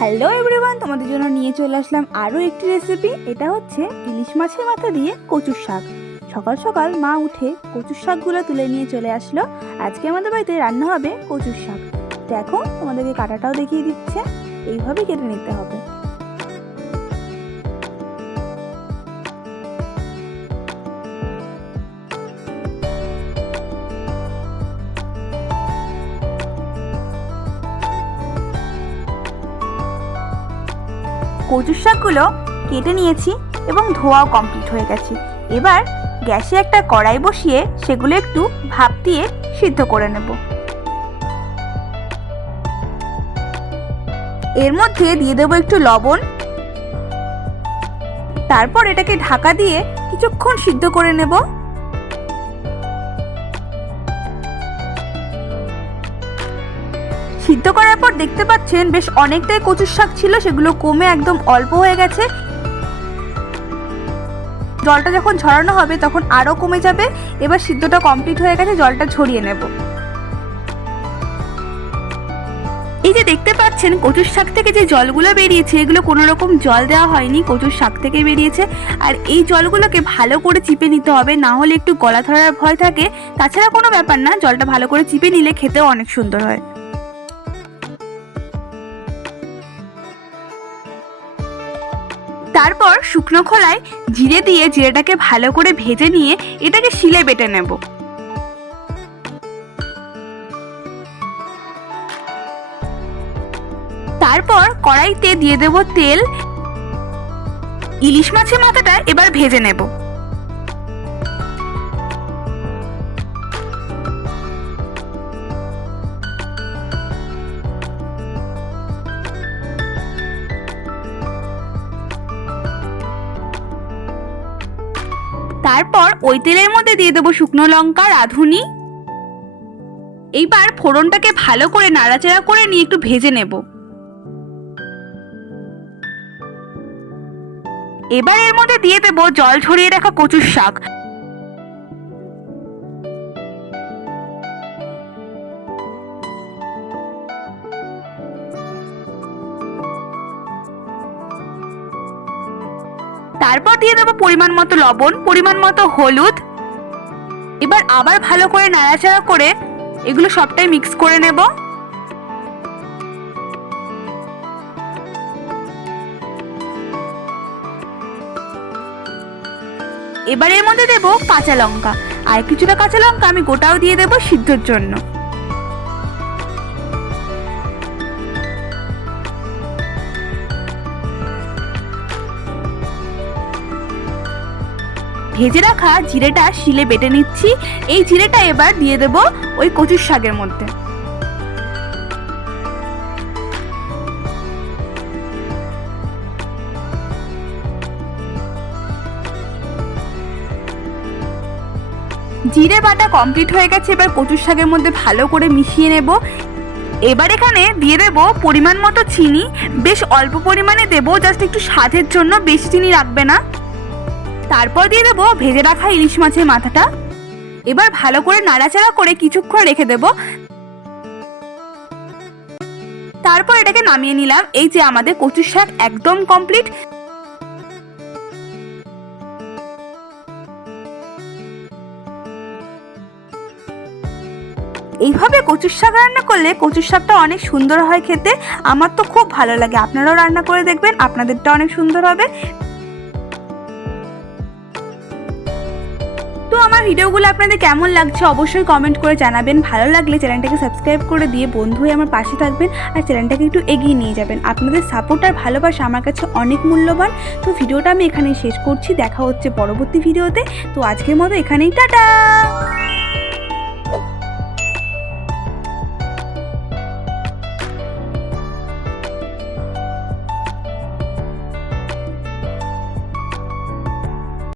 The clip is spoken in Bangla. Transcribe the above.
হ্যালো এভরিওয়ান তোমাদের জন্য নিয়ে চলে আসলাম আরও একটি রেসিপি এটা হচ্ছে ইলিশ মাছের মাথা দিয়ে কচুর শাক। সকাল সকাল মা উঠে কচুর শাকগুলো তুলে নিয়ে চলে আসলো। আজকে আমাদের বাড়িতে রান্না হবে কচুর শাক। দেখো, তোমাদেরকে কাটাটাও দেখিয়ে দিচ্ছে। এইভাবে কেটে নিতে হবে। কচুর শাকগুলো কেটে নিয়েছি এবং ধোয়াও কমপ্লিট হয়ে গেছে। এবার গ্যাসে একটা কড়াই বসিয়ে সেগুলো একটু ভাপ দিয়ে সিদ্ধ করে নেব। এর মধ্যে দিয়ে দেবো একটু লবণ। তারপর এটাকে ঢাকা দিয়ে কিছুক্ষণ সিদ্ধ করে নেব। সিদ্ধ করার পর দেখতে পাচ্ছেন বেশ অনেকটাই কচুর শাক ছিল, সেগুলো কমে একদম অল্প হয়ে গেছে। জলটা যখন ঝরানো হবে তখন আরও কমে যাবে। এবার সিদ্ধটা কমপ্লিট হয়ে গেছে, জলটা ঝরিয়ে নেব। এই যে দেখতে পাচ্ছেন, কচুর শাক থেকে যে জলগুলো বেরিয়েছে, এগুলো কোনো রকম জল দেওয়া হয়নি, কচুর শাক থেকে বেরিয়েছে। আর এই জলগুলোকে ভালো করে চিপে নিতে হবে, না হলে একটু গলা ধরার ভয় থাকে। তাছাড়া কোনো ব্যাপার না, জলটা ভালো করে চিপে নিলে খেতেও অনেক সুন্দর হয়। তারপর শুকনো খোলায় জিরে দিয়ে জিরেটাকে ভালো করে ভেজে নিয়ে এটাকে শিলে বেটে নেব। তারপর কড়াইতে দিয়ে দেব তেল। ইলিশ মাছের মাথাটা এবার ভেজে নেব। তারপর ওই তেলের মধ্যে দিয়ে দেবো শুকনো লঙ্কা, রাঁধুনি। এইবার ফোড়নটাকে ভালো করে নাড়াচাড়া করে নিয়ে একটু ভেজে নেব। এবার এর মধ্যে দিয়ে দেবো জল ছড়িয়ে রাখা কচুর শাক। তারপর দিয়ে দেবো পরিমাণ মতো লবণ, পরিমাণ মতো হলুদ। এবার আবার ভালো করে নাড়াচাড়া করে এগুলো সবটাই মিক্স করে নেব। এবার এর মধ্যে দেবো কাঁচা লঙ্কা। আর কিছুটা কাঁচা লঙ্কা আমি গোটাও দিয়ে দেবো সিদ্ধর জন্য। ভেজে রাখা জিরেটা শিলে বেটে নিচ্ছি। এই জিরেটা এবার দিয়ে দেব ওই কচুর শাকের মধ্যে। জিরে বাটা কমপ্লিট হয়ে গেছে, এবার কচুর শাকের মধ্যে ভালো করে মিশিয়ে নেব। এবার এখানে দিয়ে দেবো পরিমাণ মতো চিনি। বেশ অল্প পরিমাণে দেবো, জাস্ট একটু স্বাদের জন্য, বেশি চিনি রাখবে না। তারপর দিয়ে দেবো ভেজে রাখা ইলিশ মাছের মাথাটা। এবার ভালো করে নাড়াচাড়া করে কিছুক্ষণ রেখে দেব। তারপর এটাকে নামিয়ে নিলাম। এই যে আমাদের কচুর শাক একদম কমপ্লিট এইভাবে কচুর শাক রান্না করলে কচুর শাকটা অনেক সুন্দর হয় খেতে। আমার তো খুব ভালো লাগে। আপনারাও রান্না করে দেখবেন, আপনাদেরটা অনেক সুন্দর হবে। আমার ভিডিওগুলো আপনাদের কেমন লাগছে অবশ্যই কমেন্ট করে জানাবেন। ভালো লাগলে চ্যানেলটাকে সাবস্ক্রাইব করে দিয়ে বন্ধু হয়ে আমার পাশে থাকবেন আর চ্যানেলটাকে একটু এগিয়ে নিয়ে যাবেন। আপনাদের সাপোর্ট আর ভালোবাসা আমার কাছে অনেক মূল্যবান। তো ভিডিওটা আমি এখানেই শেষ করছি। দেখা হচ্ছে পরবর্তী ভিডিওতে। তো আজকের মতো এখানেই, টাটা!